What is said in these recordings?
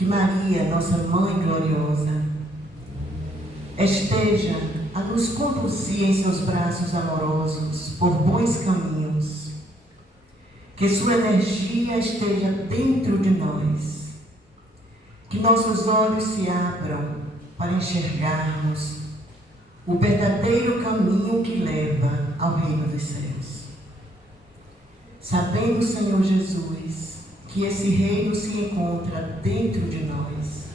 que Maria, nossa Mãe gloriosa, esteja a nos conduzir em seus braços amorosos por bons caminhos, que sua energia esteja dentro de nós, que nossos olhos se abram para enxergarmos o verdadeiro caminho que leva ao reino dos céus. Sabendo, Senhor Jesus, que esse reino se encontra dentro de nós,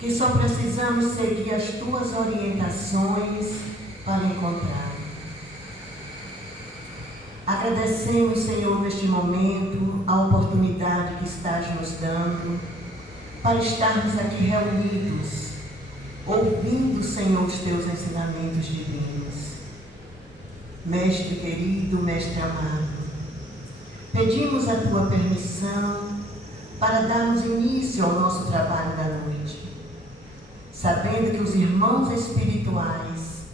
que só precisamos seguir as tuas orientações para encontrar. Agradecemos, Senhor, neste momento, a oportunidade que estás nos dando para estarmos aqui reunidos, ouvindo, Senhor, os teus ensinamentos divinos. Mestre querido, Mestre amado, pedimos a tua permissão para darmos início ao nosso trabalho da noite, sabendo que os irmãos espirituais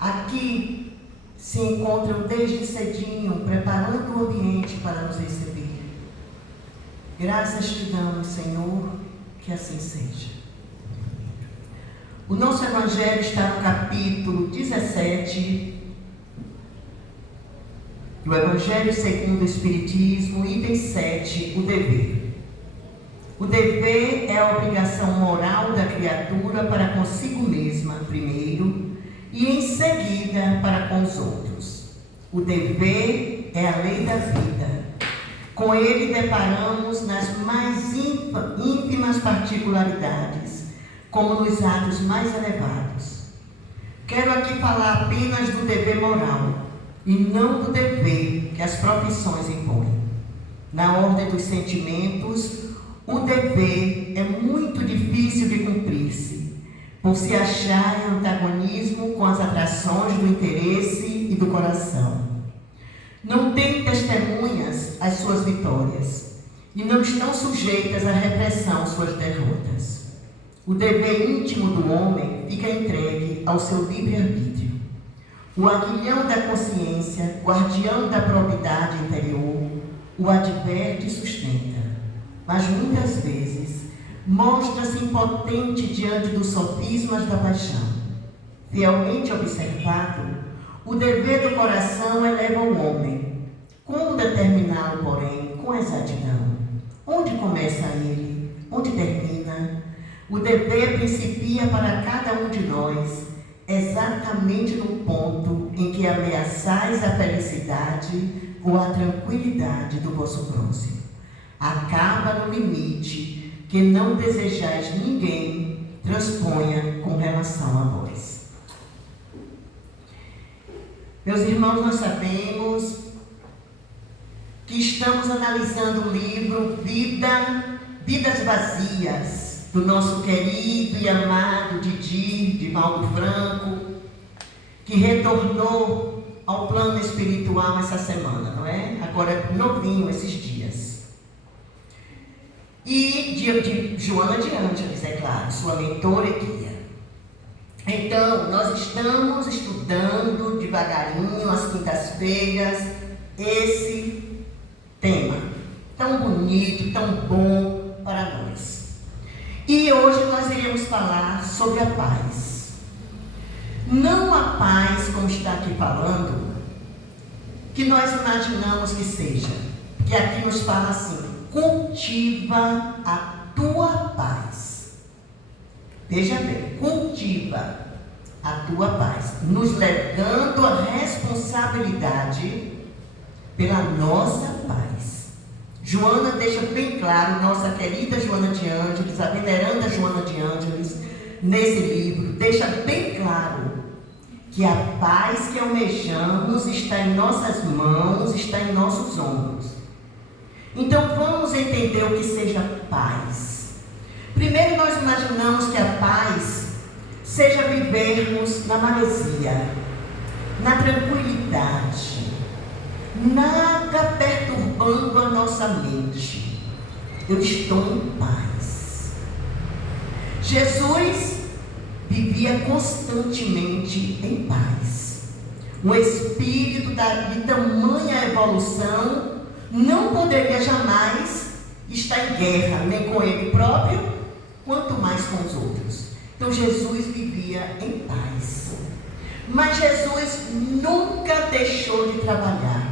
aqui se encontram desde cedinho, preparando o ambiente para nos receber. Graças te damos, Senhor, que assim seja. O nosso Evangelho está no capítulo 17 do Evangelho segundo o Espiritismo, item 7, o dever. O dever é a obrigação moral da criatura para consigo mesma, primeiro, e em seguida para com os outros. O dever é a lei da vida. Com ele deparamos nas mais ínfimas particularidades, como nos atos mais elevados. Quero aqui falar apenas do dever moral, e não do dever que as profissões impõem. Na ordem dos sentimentos, o dever é muito difícil de cumprir-se, por se achar em antagonismo com as atrações do interesse e do coração. Não tem testemunhas às suas vitórias, e não estão sujeitas à repressão suas derrotas. O dever íntimo do homem fica entregue ao seu livre-arbítrio. O aguilhão da consciência, guardião da probidade interior, o adverte e sustenta, mas muitas vezes mostra-se impotente diante dos sofismas da paixão. Fielmente observado, o dever do coração eleva o homem. Como determiná-lo, porém, com exatidão? Onde começa ele? Onde termina? O dever principia para cada um de nós exatamente no ponto em que ameaçais a felicidade ou a tranquilidade do vosso próximo. Acaba no limite que não desejais ninguém transponha com relação a vós. Meus irmãos, nós sabemos que estamos analisando o livro Vidas Vazias, do nosso querido e amado Divaldo Franco, que retornou ao plano espiritual essa semana, não é? Agora, novinho, esses dias. E de Joana de Ângeles, é claro, sua mentora e guia. Então, nós estamos estudando devagarinho, às quintas-feiras, esse tema tão bonito, tão bom para nós. E hoje nós iremos falar sobre a paz. Não a paz, como está aqui falando, que nós imaginamos que seja. Que aqui nos fala assim: cultiva a tua paz. Veja bem, cultiva a tua paz, nos levando a responsabilidade pela nossa paz. Joana deixa bem claro, nossa querida Joana de Ângeles, a veneranda Joana de Ângeles, nesse livro, deixa bem claro que a paz que almejamos está em nossas mãos, está em nossos ombros. Então vamos entender o que seja paz. Primeiro nós imaginamos que a paz seja vivermos na maresia, na tranquilidade, nada perturbando a nossa mente. Eu estou em paz. Jesus vivia constantemente em paz. Um espírito de tamanha evolução não poderia jamais está em guerra, nem com ele próprio, quanto mais com os outros. Então Jesus vivia em paz. Mas Jesus nunca deixou de trabalhar.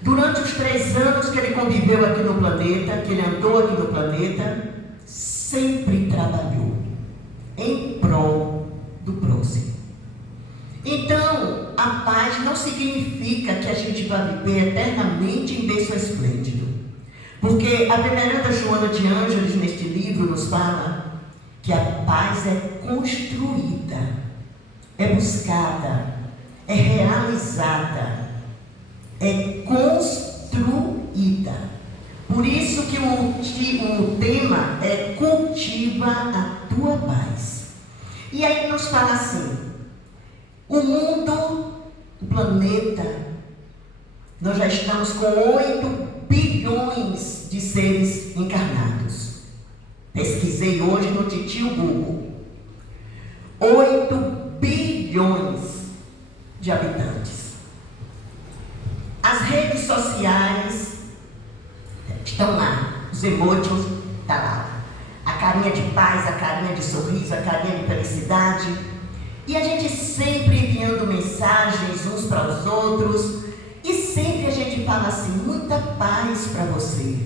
Durante os 3 anos que ele conviveu aqui no planeta, que ele andou aqui no planeta, sempre trabalhou em prol do próximo. Então, a paz não significa que a gente vai viver eternamente em berço esplêndido. Porque a veneranda Joana de Ângeles, neste livro, nos fala que a paz é construída, é buscada, é realizada, é construída. Por isso que o tema é cultiva a tua paz. E aí nos fala assim, o mundo, o planeta, nós já estamos com 8 bilhões de seres encarnados. Pesquisei hoje no Titio Google. 8 bilhões de habitantes. As redes sociais estão lá, os emojis estão lá. A carinha de paz, a carinha de sorriso, a carinha de felicidade. E a gente sempre enviando mensagens uns para os outros. E sempre a gente fala assim, muita paz para você.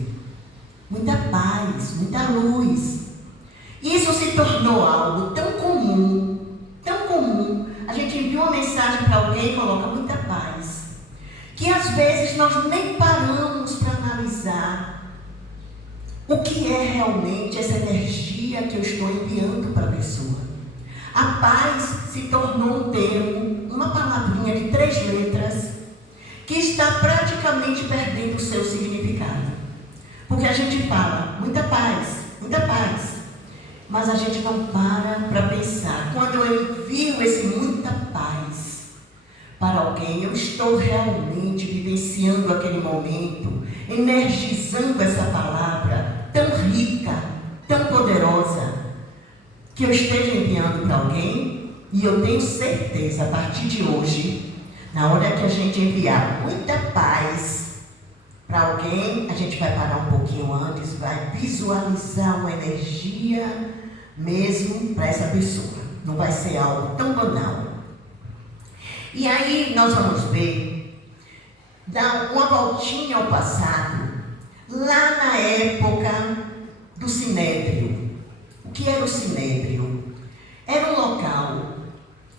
Muita paz, muita luz. Isso se tornou algo tão comum, tão comum. A gente envia uma mensagem para alguém e coloca muita paz. Que às vezes nós nem paramos para analisar o que é realmente essa energia que eu estou enviando para a pessoa. A paz se tornou um termo, uma palavrinha de 3 letras, que está praticamente perdendo o seu significado. Porque a gente fala, muita paz, mas a gente não para pensar. Quando eu envio esse muita paz para alguém, eu estou realmente vivenciando aquele momento, energizando essa palavra tão rica, tão poderosa, que eu esteja enviando para alguém. E eu tenho certeza, a partir de hoje, na hora que a gente enviar muita paz para alguém, a gente vai parar um pouquinho antes, vai visualizar uma energia mesmo para essa pessoa. Não vai ser algo tão banal. E aí nós vamos ver, dar uma voltinha ao passado, lá na época do Sinédrio. O que era o Sinédrio? Era um local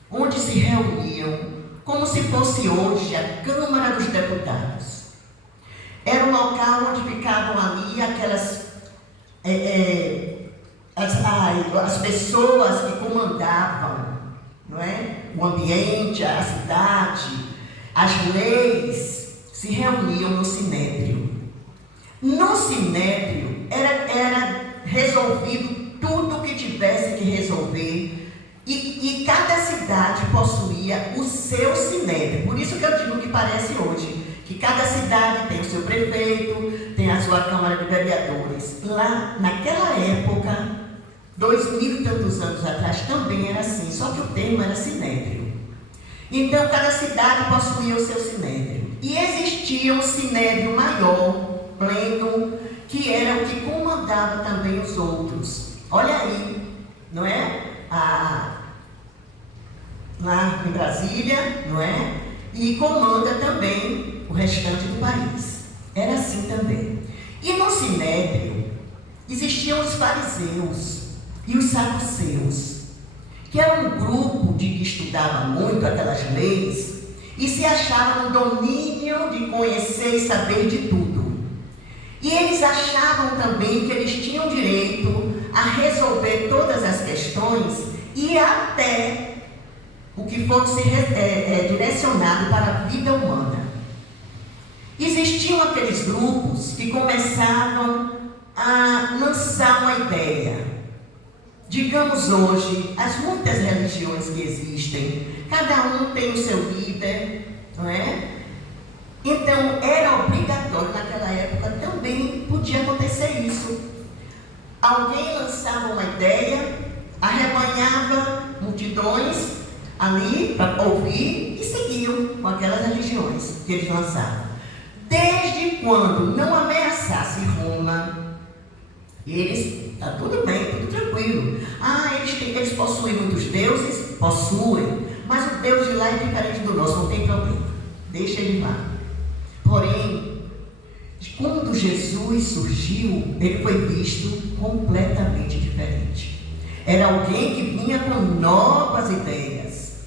onde se reuniam, como se fosse hoje a Câmara dos Deputados. Era um local onde ficavam ali aquelas as pessoas que comandavam, não é? O ambiente, a cidade, as leis se reuniam no Sinédrio. No Sinédrio era resolvido tudo o que tivesse que resolver. E cada cidade possuía o seu sinédrio. Por isso que eu digo que parece hoje, que cada cidade tem o seu prefeito, tem a sua Câmara de Vereadores. Lá, naquela época, 2000 e tantos anos atrás, também era assim, só que o termo era sinédrio. Então, cada cidade possuía o seu sinédrio. E existia um sinédrio maior, pleno, que era o que comandava também os outros. Olha aí, não é? Lá em Brasília, não é? E comanda também o restante do país. Era assim também. E no Sinédrio existiam os fariseus e os saduceus, que era um grupo que estudava muito aquelas leis e se achavam no domínio de conhecer e saber de tudo. E eles achavam também que eles tinham direito a resolver todas as questões e até o que fosse direcionado para a vida humana. Existiam aqueles grupos que começavam a lançar uma ideia. Digamos hoje, as muitas religiões que existem, cada um tem o seu líder, não é? Então, era obrigatório, naquela época também podia acontecer isso. Alguém lançava uma ideia, arrebanhava multidões ali para ouvir e seguiam com aquelas religiões que eles lançavam. Desde quando não ameaçasse Roma, Eles, está tudo bem, tudo tranquilo. Eles possuem muitos deuses? Possuem. Mas o Deus de lá é diferente do nosso, não tem problema. Deixa ele lá. Porém, quando Jesus surgiu, ele foi visto completamente diferente. Era alguém que vinha com novas ideias.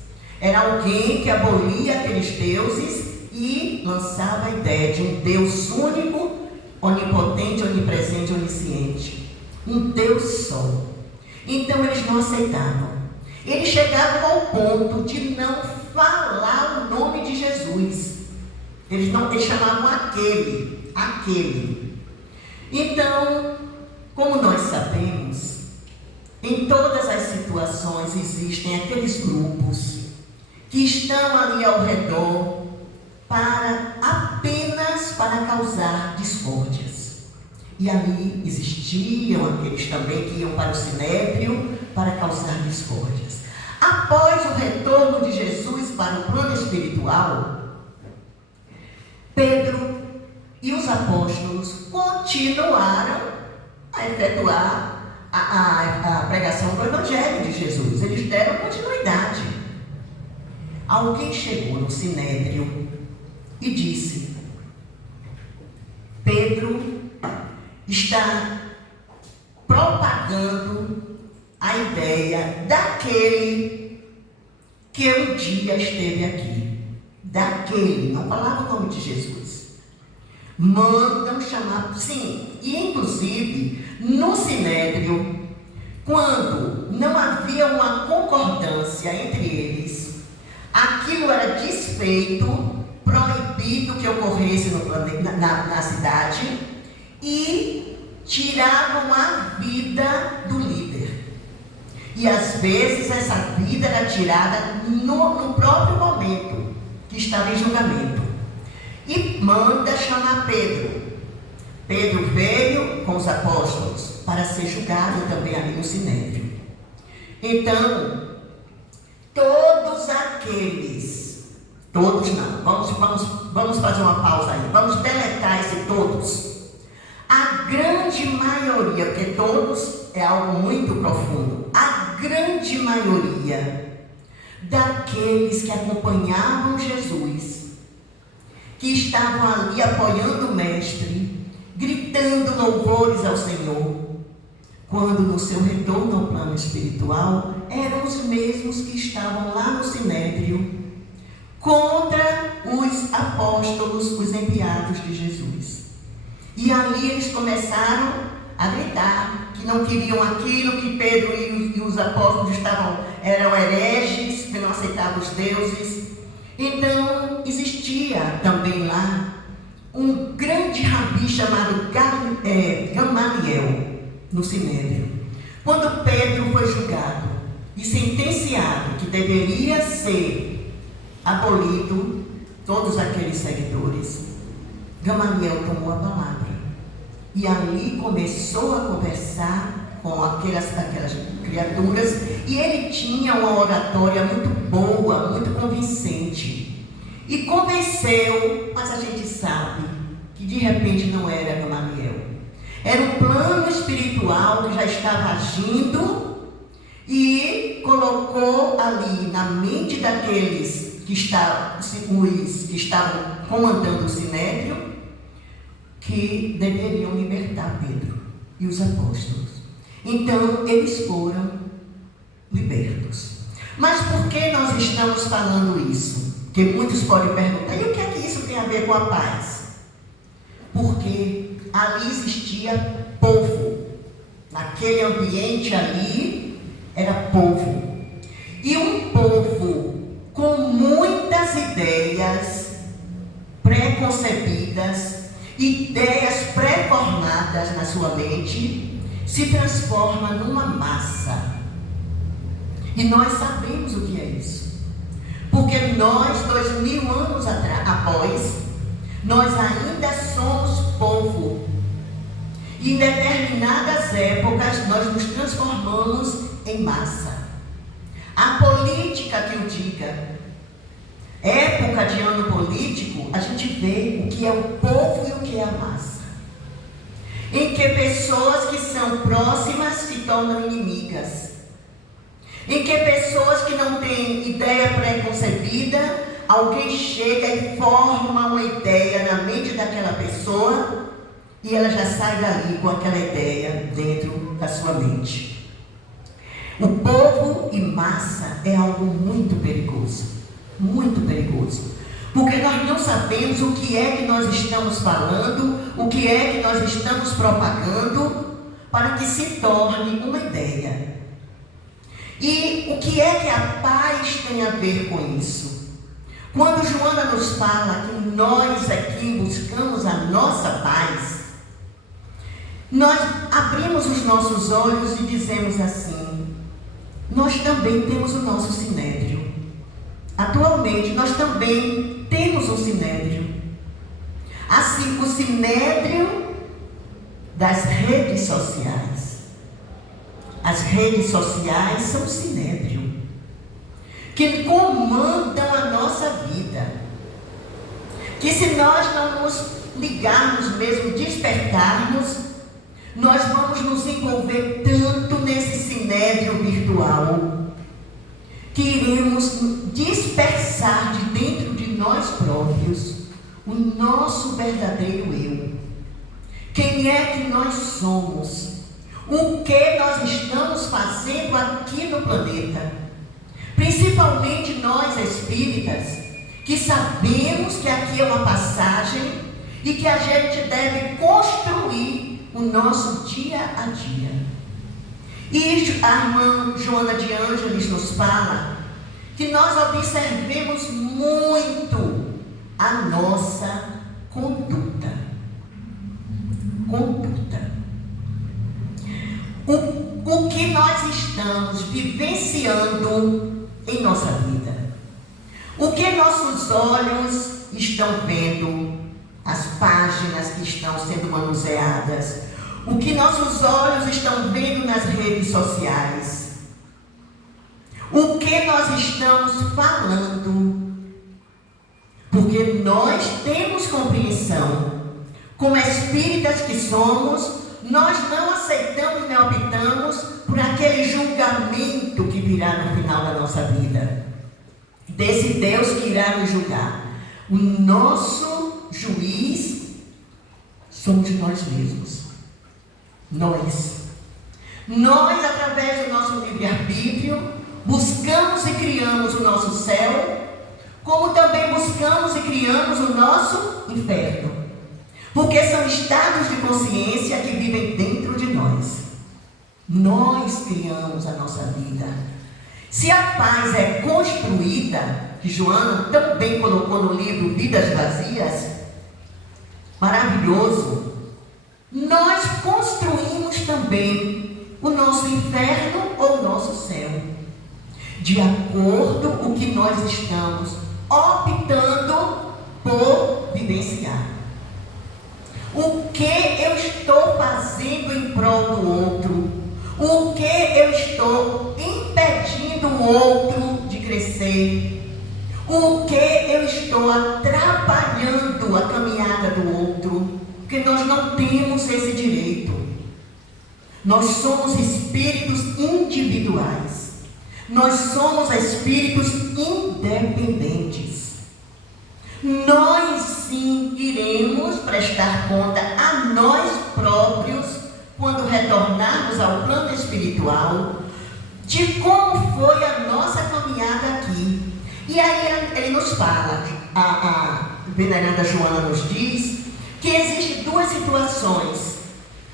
Era alguém que abolia aqueles deuses e lançava a ideia de um Deus único, onipotente, onipresente, onisciente. Um Deus só. Então eles não aceitavam. Eles chegavam ao ponto de não falar o nome de Jesus. Eles chamavam aquele. Então, como nós sabemos, em todas as situações existem aqueles grupos que estão ali ao redor apenas para causar discórdias. E ali existiam aqueles também que iam para o sinédrio para causar discórdias. Após o retorno de Jesus para o plano espiritual, Pedro e os apóstolos continuaram a efetuar a pregação do Evangelho de Jesus. Eles deram continuidade. Alguém chegou no sinédrio e disse: Pedro está propagando a ideia daquele que um dia esteve aqui. Daquele, não falava o nome de Jesus. Mandam chamar, sim, e inclusive no sinédrio, quando não havia uma concordância entre eles, aquilo era desfeito, proibido que ocorresse na cidade, e tiravam a vida do líder. E às vezes essa vida era tirada no próprio momento que estava em julgamento. E manda chamar Pedro. Pedro veio com os apóstolos para ser julgado também ali no sinédrio. Então, todos não, vamos fazer uma pausa aí, vamos deletar esse todos. A grande maioria, porque todos é algo muito profundo, a grande maioria daqueles que acompanhavam Jesus, que estavam ali apoiando o Mestre, gritando louvores ao Senhor, quando no seu retorno ao plano espiritual, eram os mesmos que estavam lá no sinédrio, contra os apóstolos, os enviados de Jesus. E ali eles começaram a gritar que não queriam aquilo, que Pedro e os apóstolos eram hereges, que não aceitavam os deuses. Então, existia também lá um grande rabi chamado Gamaliel, no sinédrio. Quando Pedro foi julgado e sentenciado que deveria ser abolido todos aqueles seguidores, Gamaliel tomou a palavra e ali começou a conversar com aquelas criaturas, e ele tinha uma oratória muito boa, muito convincente, e convenceu, mas a gente sabe que de repente não era Gamaliel, era um plano espiritual que já estava agindo e colocou ali na mente daqueles que estavam comandando o sinédrio, que deveriam libertar Pedro e os apóstolos. Então, eles foram libertos. Mas por que nós estamos falando isso? Porque muitos podem perguntar: e o que é que isso tem a ver com a paz? Porque ali existia povo. Naquele ambiente ali, era povo. E um povo com muitas ideias preconcebidas, ideias pré-formadas na sua mente, se transforma numa massa. E nós sabemos o que é isso. Porque nós, 2000 anos após, nós ainda somos povo. E em determinadas épocas, nós nos transformamos em massa. A política que o diga, época de ano político, a gente vê o que é o povo e o que é a massa. em que pessoas que são próximas se tornam inimigas, em que pessoas que não têm ideia preconcebida, alguém chega e forma uma ideia na mente daquela pessoa e ela já sai dali com aquela ideia dentro da sua mente. O povo e massa é algo muito perigoso, porque nós não sabemos o que é que nós estamos falando, o que é que nós estamos propagando para que se torne uma ideia. E o que é que a paz tem a ver com isso? Quando Joana nos fala que nós aqui buscamos a nossa paz, nós abrimos os nossos olhos e dizemos assim: nós também temos o nosso sinédrio. Atualmente nós também temos um sinédrio. Assim, o sinédrio das redes sociais. As redes sociais são o sinédrio que comandam a nossa vida. Que se nós não nos ligarmos mesmo, despertarmos, nós vamos nos envolver tanto nesse sinédrio virtual que iremos dispersar de dentro de nós próprios o nosso verdadeiro eu. Quem é que nós somos? O que nós estamos fazendo aqui no planeta? Principalmente nós espíritas, que sabemos que aqui é uma passagem e que a gente deve construir o nosso dia a dia. E a irmã Joana de Ângeles nos fala que nós observemos muito a nossa conduta. O que nós estamos vivenciando em nossa vida. O que nossos olhos estão vendo, as páginas que estão sendo manuseadas, o que nossos olhos estão vendo nas redes sociais, o que nós estamos falando, porque nós temos compreensão, como espíritas que somos, nós não aceitamos nem optamos por aquele julgamento que virá no final da nossa vida, desse Deus que irá nos julgar. O nosso juiz somos nós mesmos. Nós, através do nosso livre-arbítrio, buscamos e criamos o nosso céu, como também buscamos e criamos o nosso inferno. Porque são estados de consciência que vivem dentro de nós. Nós criamos a nossa vida. Se a paz é construída, que Joana também colocou no livro Vidas Vazias, maravilhoso, nós construímos também o nosso inferno ou o nosso céu, de acordo com o que nós estamos optando por vivenciar. O que eu estou fazendo em prol do outro? O que eu estou impedindo o outro de crescer? O que eu estou atrapalhando a caminhada do outro? Porque nós não temos esse direito. Nós somos espíritos individuais. Nós somos espíritos independentes. Nós sim iremos prestar conta a nós próprios quando retornarmos ao plano espiritual de como foi a nossa caminhada aqui. E aí ele nos fala, a veneranda Joana nos diz que existem duas situações: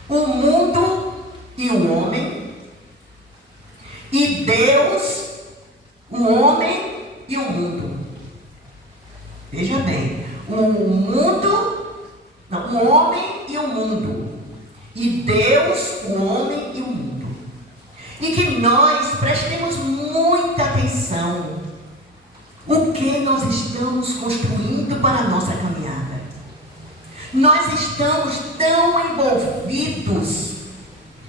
o mundo e o homem, e Deus, o homem e o mundo. Veja bem, o homem e o mundo, e Deus, o homem e o mundo. E que nós prestemos muita atenção o que nós estamos construindo para a nossa caminhada. Nós estamos tão envolvidos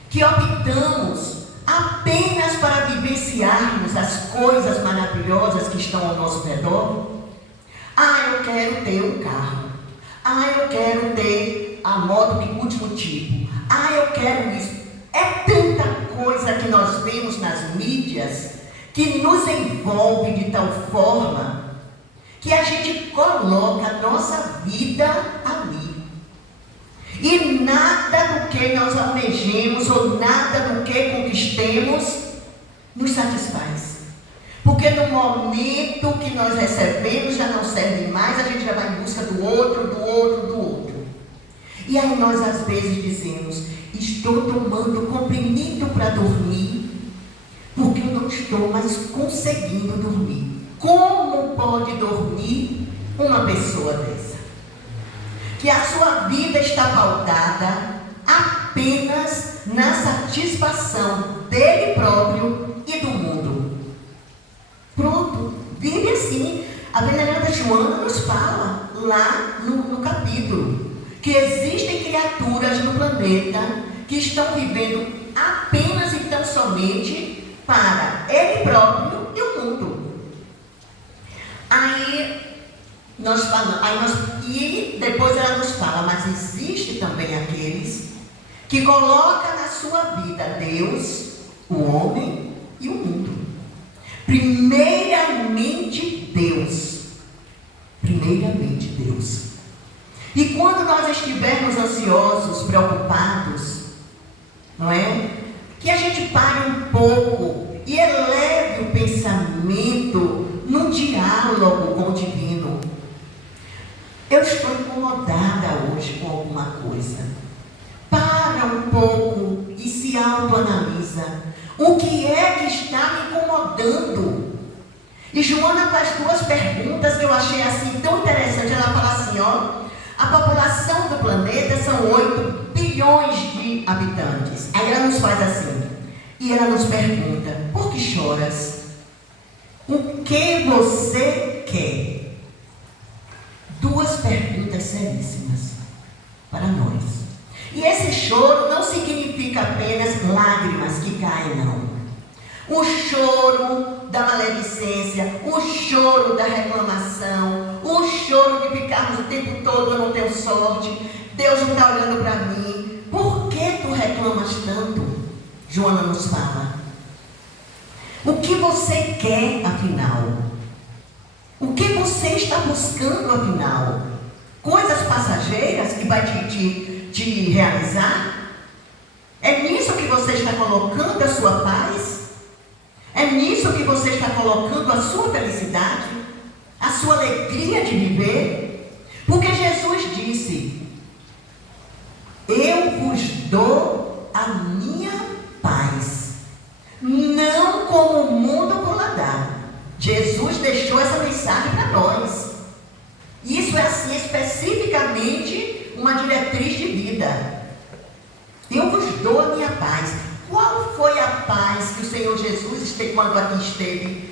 que optamos apenas para vivenciarmos as coisas maravilhosas que estão ao nosso redor. Eu quero ter um carro. Eu quero ter a moto de último tipo. Ah, eu quero isso. É tanta coisa que nós vemos nas mídias que nos envolve de tal forma que a gente coloca a nossa vida ali. E nada do que nós almejemos ou nada do que conquistemos nos satisfaz. Porque no momento que nós recebemos já não serve mais, a gente já vai em busca do outro, do outro, do outro. E aí nós às vezes dizemos, estou tomando comprimido para dormir, porque eu não estou mais conseguindo dormir. Como pode dormir uma pessoa dessa? Que a sua vida está pautada apenas na satisfação dele próprio e do mundo. Pronto, vive assim. A veneranda Joana nos fala lá no capítulo que existem criaturas no planeta que estão vivendo apenas e tão somente para ele próprio e o mundo. E depois ela nos fala, mas existe também aqueles que colocam na sua vida Deus, o homem e o mundo. Primeiramente Deus. Primeiramente Deus. E quando nós estivermos ansiosos, preocupados, não é? Que a gente pare um pouco e eleve o pensamento num diálogo com o divino. Eu estou incomodada hoje com alguma coisa. Para um pouco e se autoanalisa. O que é que está me incomodando? E Joana faz duas perguntas que eu achei assim tão interessante. Ela fala assim, ó, a população do planeta são 8 bilhões de habitantes. Aí ela nos faz assim, e ela nos pergunta, por que choras? O que você quer? Duas perguntas seríssimas para nós. E esse choro não significa apenas lágrimas que caem, não. O choro da maledicência, o choro da reclamação, o choro de ficarmos o tempo todo, eu não tenho sorte, Deus não está olhando para mim. Por que tu reclamas tanto? Joana nos fala. O que você quer, afinal? O que você está buscando, afinal? Coisas passageiras que vai te realizar? É nisso que você está colocando a sua paz? É nisso que você está colocando a sua felicidade? A sua alegria de viver? Porque Jesus disse, eu vos dou a minha paz, não como o mundo vos dá. Jesus deixou essa mensagem para nós. Isso é assim, especificamente, uma diretriz de vida. Eu vos dou a minha paz. Qual foi a paz que o Senhor Jesus, quando aqui esteve,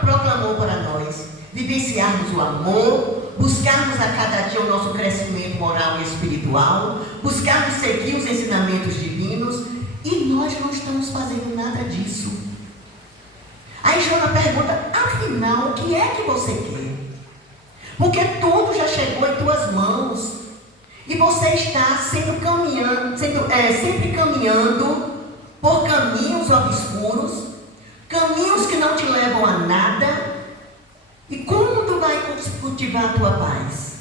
proclamou para nós? Vivenciarmos o amor, buscarmos a cada dia o nosso crescimento moral e espiritual, buscarmos seguir os ensinamentos divinos, e nós não estamos fazendo nada disso. Aí Joana pergunta, afinal, o que é que você quer? Porque tudo já chegou em tuas mãos. E você está sempre caminhando por caminhos obscuros, caminhos que não te levam a nada. E como tu vai cultivar a tua paz?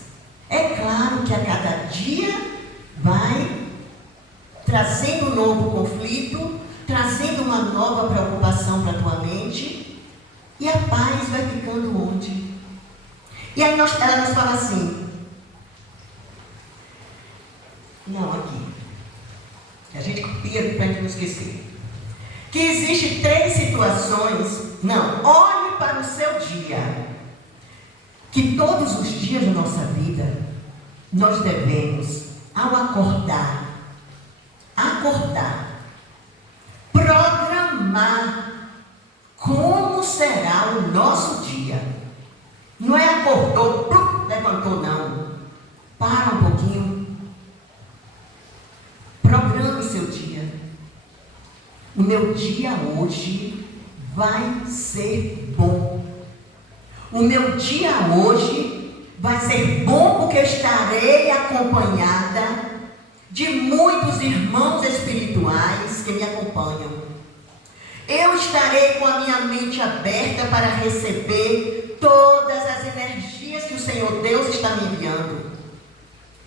É claro que a cada dia vai trazendo um novo conflito, trazendo uma nova preocupação para a tua mente, e a paz vai ficando onde? E aí ela nos fala assim, não, aqui, a gente copia para a gente não esquecer, que existem 3 situações, olhe para o seu dia, que todos os dias da nossa vida, nós devemos, ao acordar, programar como será o nosso dia. Não é acordou, levantou, não. Para um pouquinho. Programe seu dia. O meu dia hoje vai ser bom. O meu dia hoje vai ser bom porque estarei acompanhada de muitos irmãos espirituais que me acompanham. Eu estarei com a minha mente aberta para receber todas as energias que o Senhor Deus está me enviando.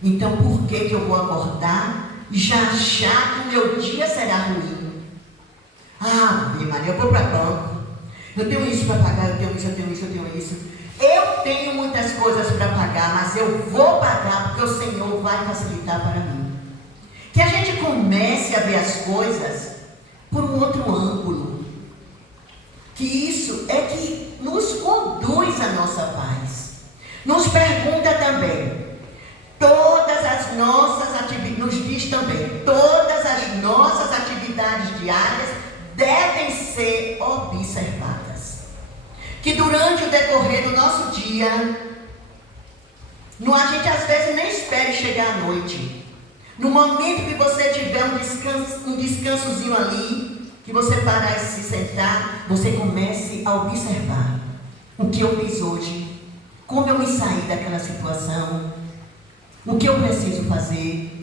Então, por que eu vou acordar e já achar que o meu dia será ruim? Ah, minha Maria, eu vou para banco. Eu tenho isso para pagar, eu tenho isso. Eu tenho muitas coisas para pagar, mas eu vou pagar porque o Senhor vai facilitar para mim. Que a gente comece a ver as coisas por um outro ângulo. Que isso é que nos conduz à nossa paz. Nos pergunta também, nos diz também, todas as nossas atividades diárias devem ser observadas. Que durante o decorrer do nosso dia, a gente às vezes nem espere chegar à noite. No momento que você tiver um descansozinho ali, que você parar e se sentar, você comece a observar o que eu fiz hoje, como eu me saí daquela situação, o que eu preciso fazer.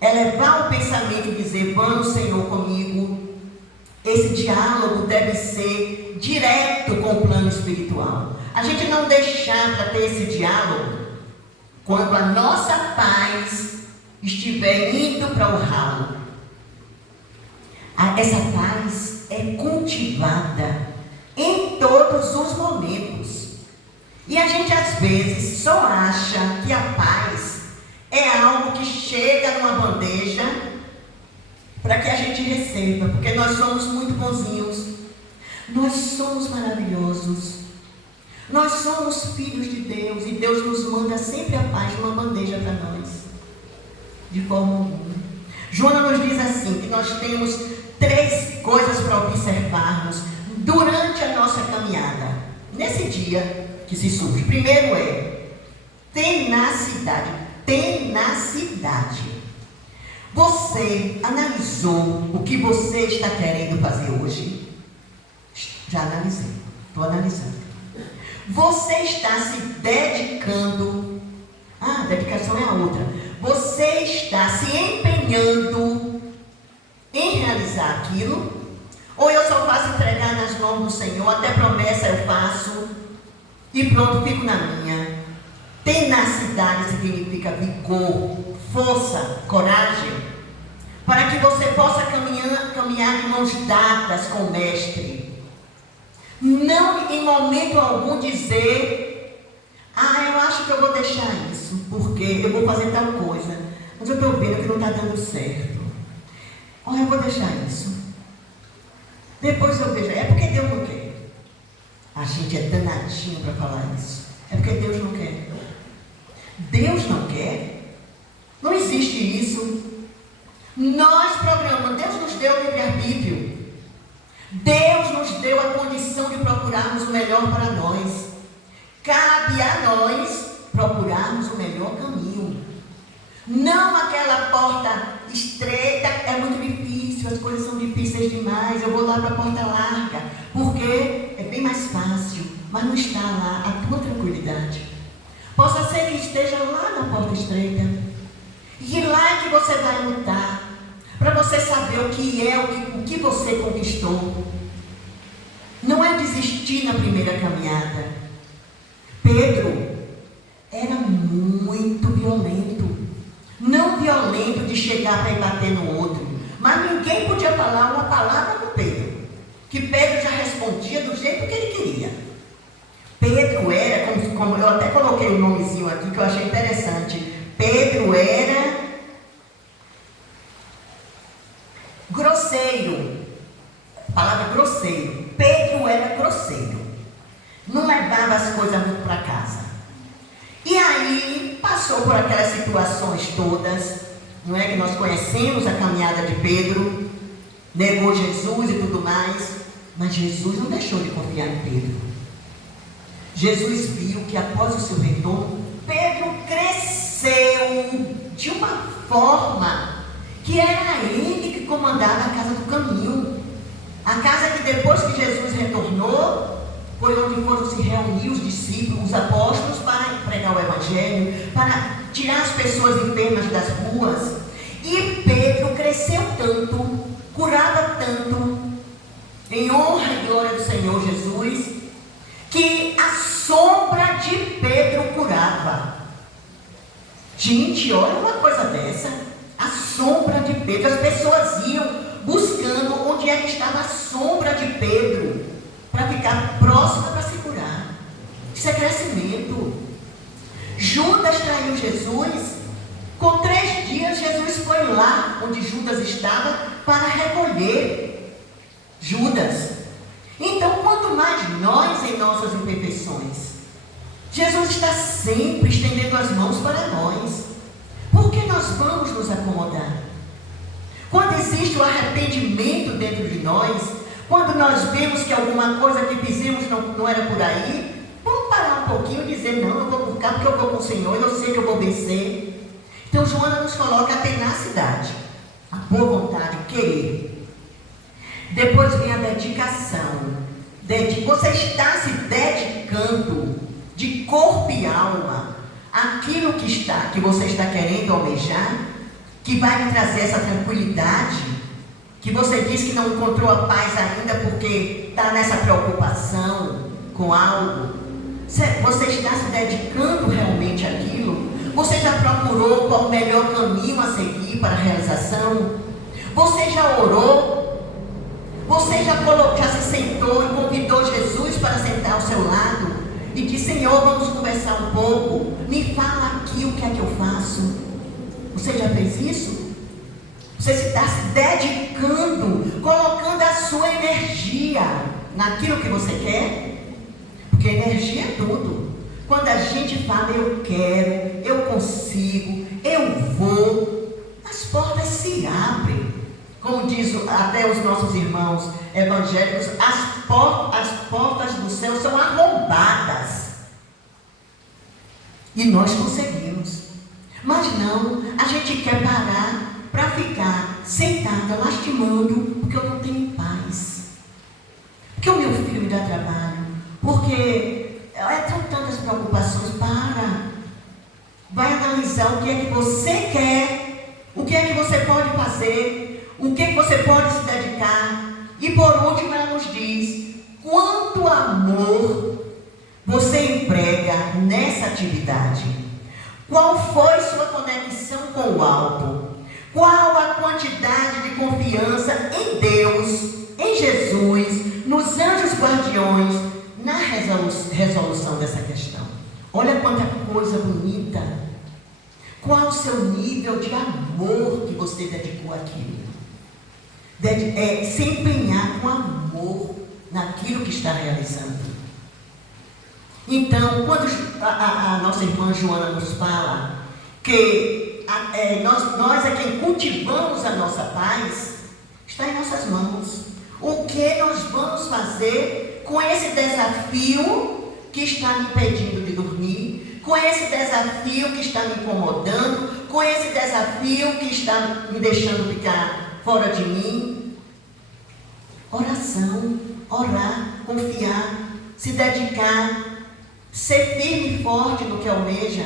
Elevar o pensamento e dizer, vamos, Senhor, comigo. Esse diálogo deve ser direto com o plano espiritual. A gente não deixar para ter esse diálogo quando a nossa paz estiver indo para o ralo. Essa paz é cultivada em todos os momentos. E a gente às vezes só acha que a paz é algo que chega numa bandeja para que a gente receba, porque nós somos muito bonzinhos, nós somos maravilhosos, nós somos filhos de Deus, e Deus nos manda sempre a paz numa bandeja para nós, de forma alguma. Joana nos diz assim, que nós temos 3 coisas para observarmos durante a nossa caminhada, nesse dia que se surge. Primeiro é tenacidade. Você analisou o que você está querendo fazer hoje? Já analisei, estou analisando. Você está se dedicando. Dedicação é a outra. Você está se empenhando em realizar aquilo? Ou eu só faço entregar nas mãos do Senhor, até promessa eu faço e pronto, fico na minha? Tenacidade significa vigor, força, coragem, para que você possa caminhar de mãos dadas com o Mestre. Não em momento algum dizer, eu acho que eu vou deixar isso, porque eu vou fazer tal coisa, mas eu estou vendo que não está dando certo. Eu vou deixar isso. Depois eu vejo, é porque Deus não quer. A gente é danadinho para falar isso. É porque Deus não quer. Deus não quer? Não existe isso. Nós programamos, Deus nos deu o livre-arbítrio. Deus nos deu a condição de procurarmos o melhor para nós. Cabe a nós procurarmos o melhor caminho. Não aquela porta estreita, é muito difícil, as coisas são difíceis demais, eu vou lá para a porta larga, porque é bem mais fácil, mas não está lá a tua tranquilidade. Possa ser que esteja lá na porta estreita, e lá é que você vai lutar, para você saber o que você conquistou. Não é desistir na primeira caminhada. Pedro era muito violento. Não violento de chegar para ir bater no outro, mas ninguém podia falar uma palavra com Pedro, que Pedro já respondia do jeito que ele queria. Pedro era, como eu até coloquei um nomezinho aqui que eu achei interessante, Pedro era grosseiro, a palavra grosseiro. Pedro era grosseiro, não levava as coisas muito para casa. E aí passou por aquelas situações todas, não é, que nós conhecemos a caminhada de Pedro, negou Jesus e tudo mais, mas Jesus não deixou de confiar em Pedro. Jesus viu que após o seu retorno, Pedro cresceu de uma forma que era ele que comandava a casa do caminho. A casa que depois que Jesus retornou, foi onde foram se reunir os discípulos, os apóstolos, para pregar o Evangelho, para tirar as pessoas enfermas das ruas. tanto, curava tanto, em honra e glória do Senhor Jesus, que a sombra de Pedro curava. Gente, olha uma coisa dessa, a sombra de Pedro. As pessoas iam buscando onde é que estava a sombra de Pedro, para ficar próxima para se curar. Isso é crescimento. Judas traiu Jesus. Com 3 dias, Jesus foi lá onde Judas estava para recolher Judas. Então, quanto mais nós em nossas imperfeições, Jesus está sempre estendendo as mãos para nós. Por que nós vamos nos acomodar? Quando existe o arrependimento dentro de nós, quando nós vemos que alguma coisa que fizemos não era por aí, vamos parar um pouquinho e dizer, não, eu vou por cá porque eu vou com o Senhor, eu sei que eu vou vencer. Então, Joana nos coloca a tenacidade, a boa vontade, o querer. Depois vem a dedicação. Você está se dedicando de corpo e alma àquilo que você está querendo almejar, que vai lhe trazer essa tranquilidade, que você diz que não encontrou a paz ainda porque está nessa preocupação com algo. Você está se dedicando realmente àquilo? Você já procurou qual o melhor caminho a seguir para a realização? Você já orou? Você já se sentou e convidou Jesus para sentar ao seu lado? E disse, Senhor, vamos conversar um pouco. Me fala aqui o que é que eu faço. Você já fez isso? Você está se dedicando, colocando a sua energia naquilo que você quer? Porque energia é tudo. Quando a gente fala, eu quero, eu consigo, eu vou, as portas se abrem. Como diz até os nossos irmãos evangélicos, as portas do céu são arrombadas. E nós conseguimos. Mas não, a gente quer parar para ficar sentada, lastimando, porque eu não tenho paz. Porque o meu filho me dá trabalho. Porque são tantas preocupações. Vai analisar o que é que você quer, o que é que você pode fazer, o que é que você pode se dedicar. E por último ela nos diz, quanto amor você emprega nessa atividade? Qual foi sua conexão com o alto? Qual a quantidade de confiança em Deus, em Jesus, nos anjos guardiões, na resolução dessa questão? Olha quanta coisa bonita. Qual o seu nível de amor que você dedicou àquilo? Se empenhar com amor naquilo que está realizando. Então, quando a nossa irmã Joana nos fala que nós é quem cultivamos a nossa paz, está em nossas mãos. O que nós vamos fazer com esse desafio que está me impedindo de dormir, com esse desafio que está me incomodando, com esse desafio que está me deixando ficar fora de mim? Oração, orar, confiar, se dedicar, ser firme e forte no que almeja.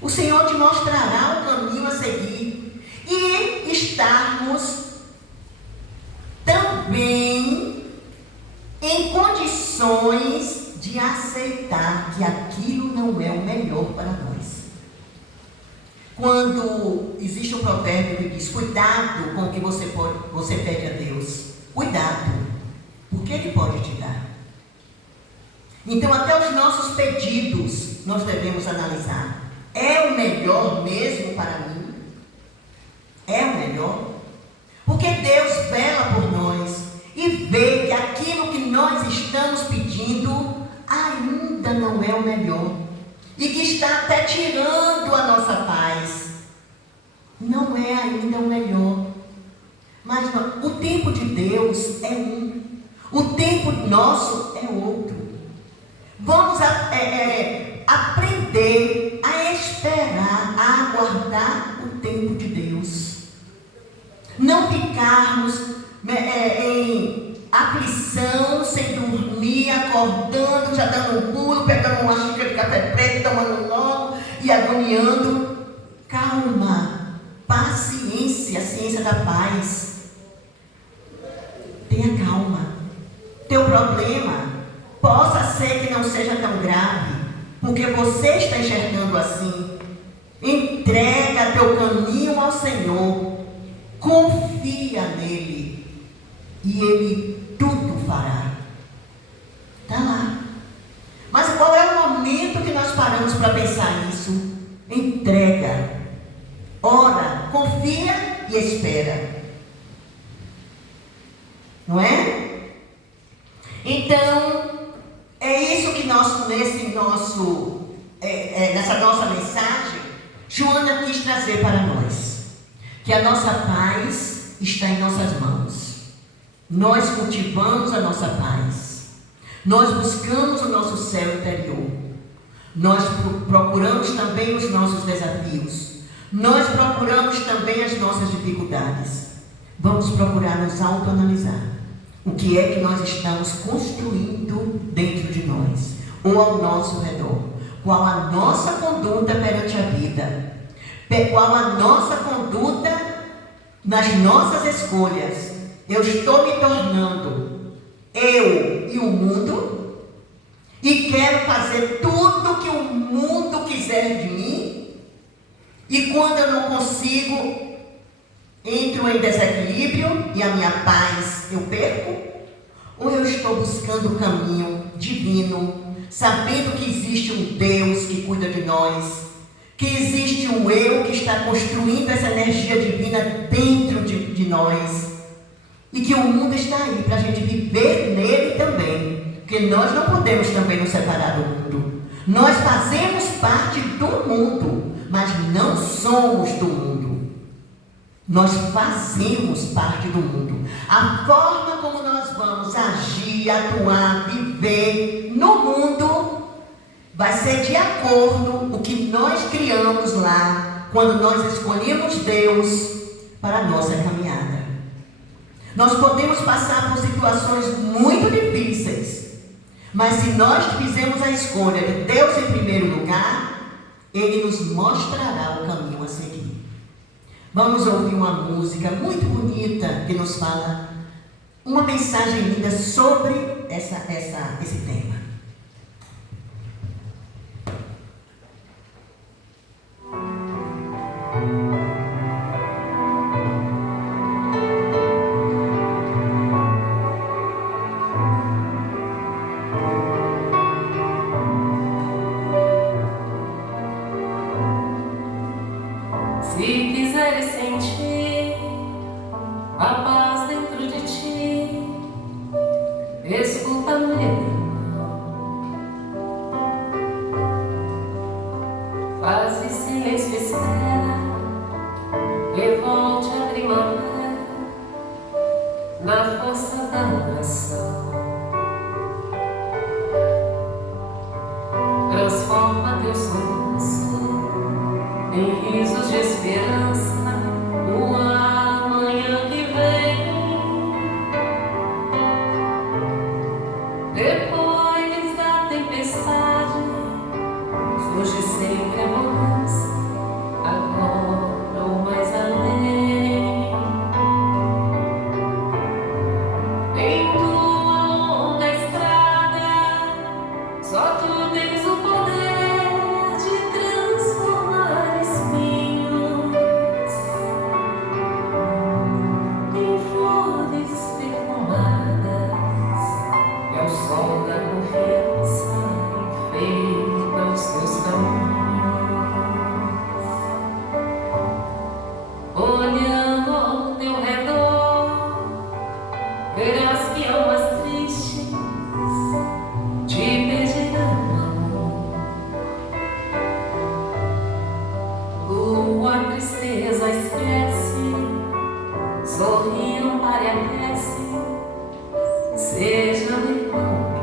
O Senhor te mostrará o caminho a seguir e estarmos também em condições de aceitar que aquilo não é o melhor para nós. Quando existe um provérbio que diz, cuidado com o que você pede a Deus. Cuidado, porque Ele pode te dar. Então até os nossos pedidos nós devemos analisar. É o melhor mesmo para mim? É o melhor? Porque Deus vela por nós e vê que aquilo que nós estamos pedindo ainda não é o melhor. E que está até tirando a nossa paz. Não é ainda o melhor. Mas não, o tempo de Deus é um. O tempo nosso é outro. Vamos aprender a esperar, a aguardar o tempo de Deus. Não ficarmos em aflição, sem dormir, acordando, já dando um pulo, pegando uma xícara de café preto, tomando logo e agoniando. Calma. paciência, a ciência da paz. Tenha calma. Teu problema possa ser que não seja tão grave, porque você está enxergando assim. Entrega teu caminho ao Senhor, confia nele e ele tudo fará. Está lá. Mas qual é o momento que nós paramos para pensar isso? Entrega, ora, confia e espera. Não é? Então, é isso que nessa nossa mensagem, Joana quis trazer para nós. Que a nossa paz está em nossas mãos. Nós cultivamos a nossa paz. Nós buscamos o nosso céu interior. Nós procuramos também os nossos desafios. Nós procuramos também as nossas dificuldades. Vamos procurar nos autoanalisar. O que é que nós estamos construindo dentro de nós ou ao nosso redor? Qual a nossa conduta perante a vida? Qual a nossa conduta nas nossas escolhas? Eu estou me tornando eu e o mundo e quero fazer tudo que o mundo quiser de mim, e quando eu não consigo, entro em desequilíbrio e a minha paz eu perco? Ou eu estou buscando o caminho divino, sabendo que existe um Deus que cuida de nós, que existe um eu que está construindo essa energia divina dentro de nós, e que o mundo está aí para a gente viver nele também, porque nós não podemos também nos separar do mundo. Nós fazemos parte do mundo, mas não somos do mundo. Nós fazemos parte do mundo. A forma como nós vamos agir, atuar, viver no mundo vai ser de acordo com o que nós criamos lá, quando nós escolhemos Deus para a nossa caminhada. Nós podemos passar por situações muito difíceis, mas se nós fizermos a escolha de Deus em primeiro lugar, Ele nos mostrará o caminho a seguir. Vamos ouvir uma música muito bonita que nos fala uma mensagem linda sobre esse tema. Se quiseres sentir a paz dentro de ti, escuta-me. Faz silêncio, espera, e volte a primavera na força da oração. Transforma teu soluço em risos de esperança, numa amanhã que vem. Depois da tempestade, surge sempre a bonança, agora ou mais além. Em tua longa estrada, só tu tens o poder de transformar espinhos em flores perfumadas. É o sol da confiança enfeita os teus caminhos. Olhando ao teu redor, verás que almas tristes te pedirão amor. Tua tristeza esquece, sorriam para a prece, seja o irmão que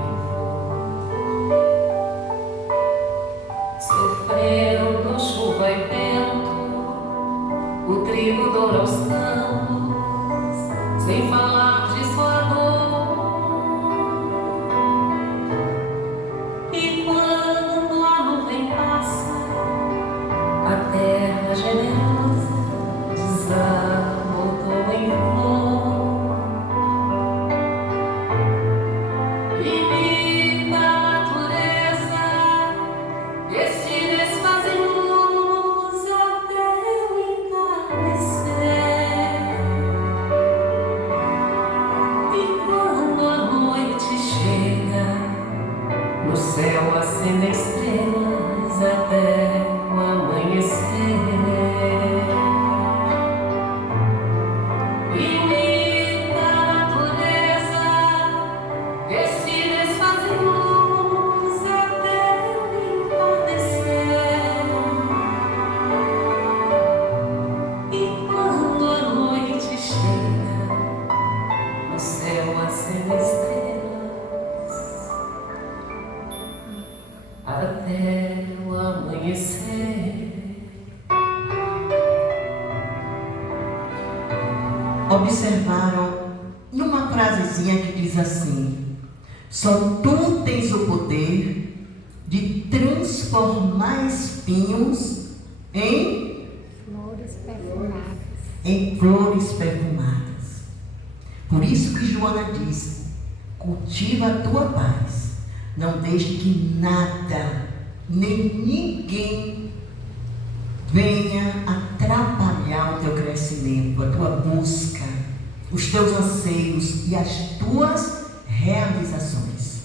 for. Sofrendo chuva e vento, o trigo doura aos campos, sem falar de sua dor. acenda estrelas até o amanhecer. Imita a natureza que se desfaz em luz até o entardecer. E quando a noite chega, no céu acende estrelas até o amanhecer. Observaram numa frasezinha que diz assim: só tu tens o poder de transformar espinhos em Flores perfumadas. flores perfumadas. Por isso que Joana diz: cultiva a tua paz, não deixe que nada, nem ninguém venha atrapalhar o teu crescimento, a tua busca, os teus anseios e as tuas realizações.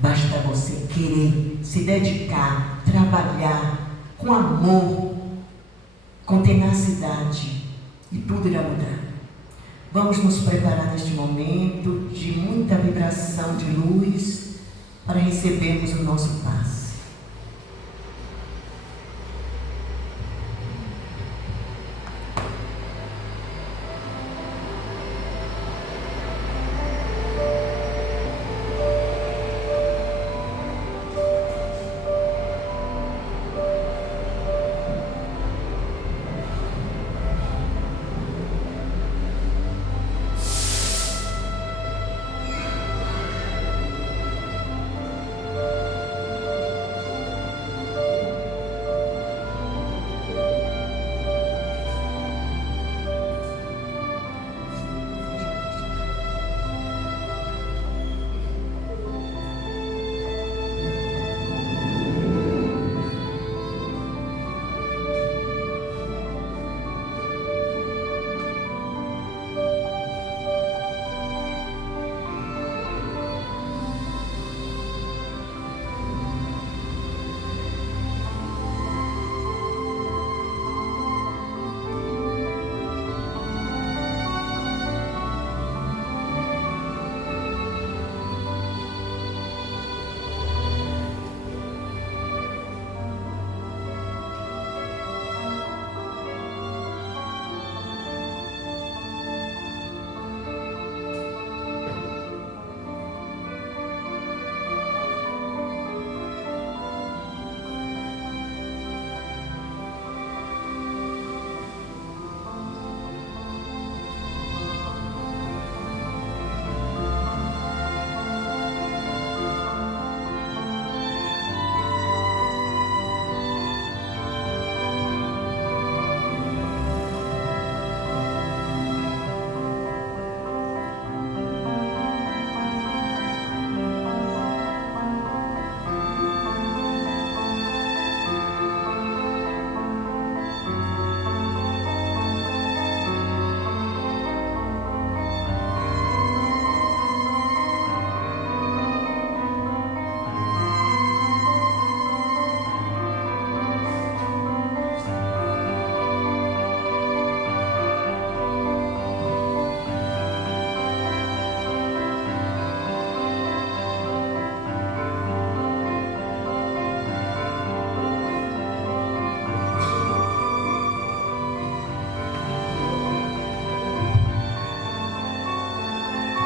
Basta você querer, se dedicar, trabalhar com amor, com tenacidade, e tudo irá mudar. Vamos nos preparar neste momento de muita vibração de luz para recebermos o nosso passe.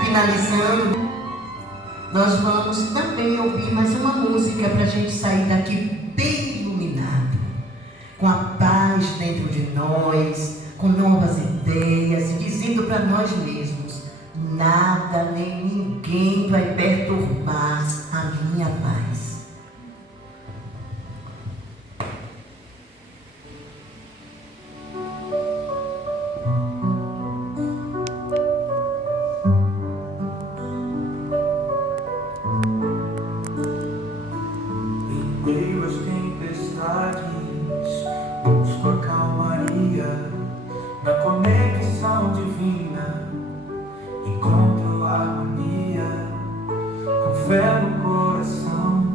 Finalizando, nós vamos também ouvir mais uma música para a gente sair daqui bem iluminado, com a paz dentro de nós, com novas ideias, dizendo para nós mesmos: nada nem ninguém vai perturbar a minha paz. Busco a calmaria na conexão divina, encontro a harmonia com fé no coração.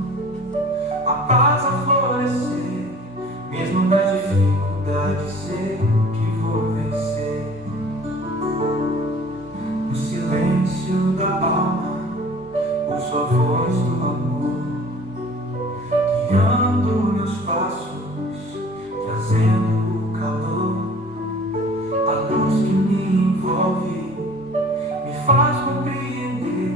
silêncio da alma, ouço a voz do amor, guiando meus passos, trazendo o calor, a luz que me envolve, me faz compreender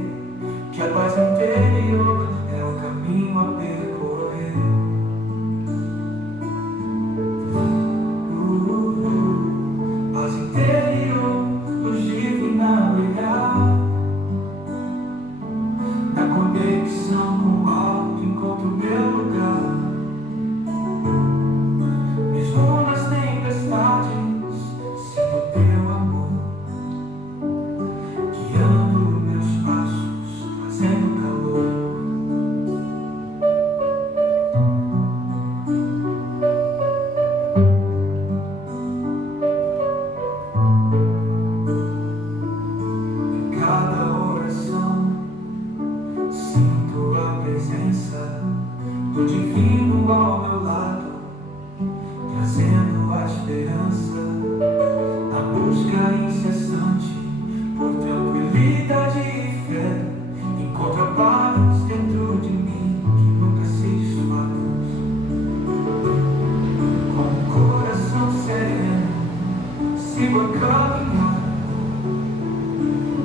que a paz interior é o caminho a percorrer. Paz interior, luz divina brilhar, na conexão com o alto encontro meu lugar. Mesmo nas tempestades, sinto teu amor, guiando meus passos, fazendo calor. Em cada oração sinto a presença do divino ao meu lado, trazendo a esperança, a busca incessante por tranquilidade e fé. Encontro a paz dentro de mim que nunca se desfaz. Com o coração sereno, sigo a caminhar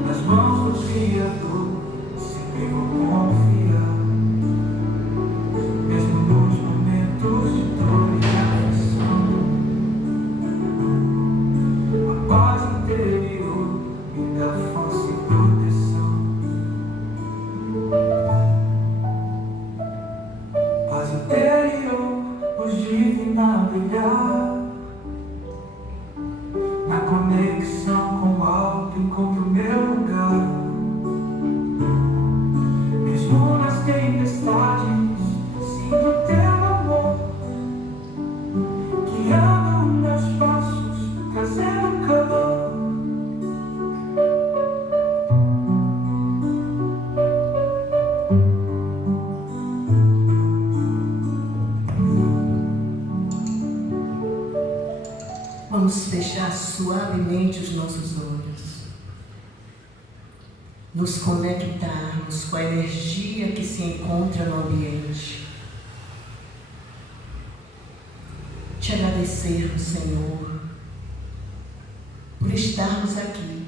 nas mãos do Criador, sempre vou confiar. Mesmo nos momentos de dor e aflição, a paz interior me dá força e proteção. Paz interior, luz divina a brilhar, na conexão com o alto encontro meu lugar. Mesmo nas tempestades, sinto teu amor, guiando meus passos, trazendo calor. Vamos fechar suavemente os nossos olhos, nos conectarmos com a energia que se encontra no ambiente. Te agradecermos, Senhor, por estarmos aqui,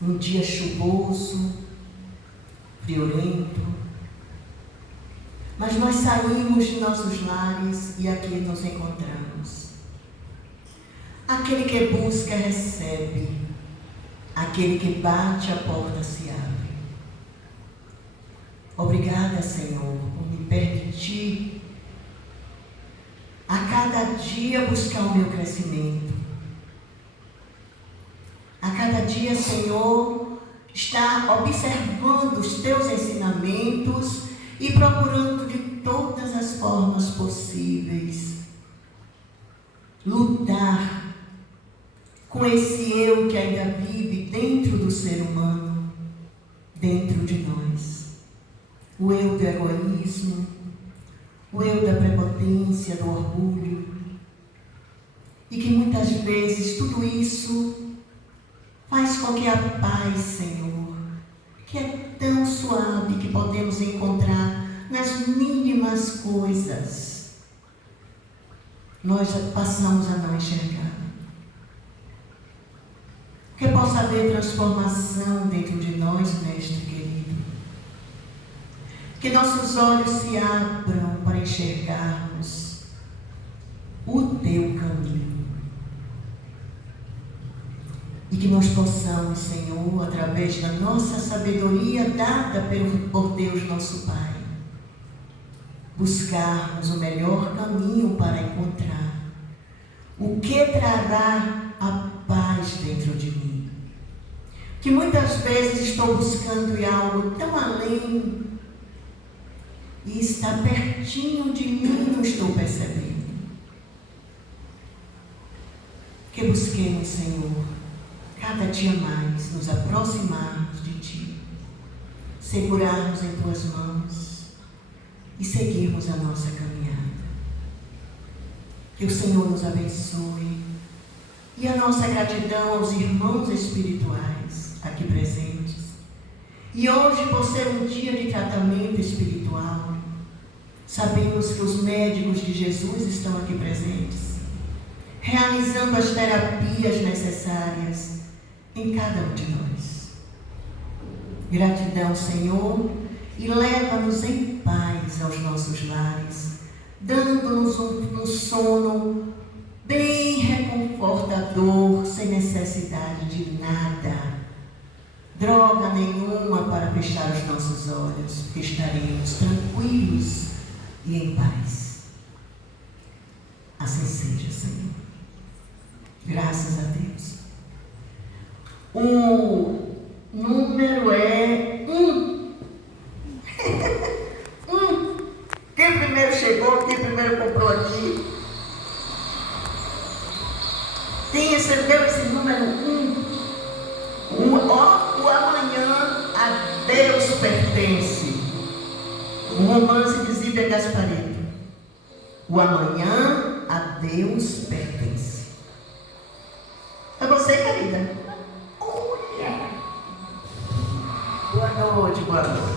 num dia chuvoso, friorento, mas nós saímos de nossos lares e aqui nos encontramos. Aquele que busca, recebe. Aquele que bate, a porta se abre. Obrigada, Senhor, por me permitir a cada dia buscar o meu crescimento. A cada dia, Senhor, estar observando os teus ensinamentos e procurando de todas as formas possíveis lutar com esse eu que ainda vive dentro do ser humano, dentro de nós. O eu do egoísmo, o eu da prepotência, do orgulho. E que muitas vezes tudo isso faz com que a paz, Senhor, que é tão suave que podemos encontrar nas mínimas coisas, nós passamos a não enxergar. Que possa haver transformação dentro de nós, Mestre querido. Que nossos olhos se abram para enxergarmos o teu caminho. E que nós possamos, Senhor, através da nossa sabedoria dada por Deus nosso Pai, buscarmos o melhor caminho para encontrar o que trará a paz dentro de mim. Que muitas vezes estou buscando algo tão além e está pertinho de mim e não estou percebendo. Que busquemos, Senhor, cada dia mais nos aproximarmos de Ti, segurarmos em Tuas mãos e seguirmos a nossa caminhada. Que o Senhor nos abençoe e a nossa gratidão aos irmãos espirituais aqui presentes E hoje, por ser um dia de tratamento espiritual, sabemos que os médicos de Jesus estão aqui presentes, realizando as terapias necessárias em cada um de nós. Gratidão, Senhor, e leva-nos em paz aos nossos lares, dando-nos um sono bem reconfortador, sem necessidade de nada, droga nenhuma para fechar os nossos olhos, porque estaremos tranquilos e em paz. Assim seja, Senhor. Graças a Deus. O número é 1. Quem primeiro chegou, quem primeiro comprou aqui? Quem recebeu esse número 1? O amanhã a Deus pertence. Um romance de Zíbia Gasparetto. O amanhã a Deus pertence. É você, querida? Olha! Boa noite, boa noite.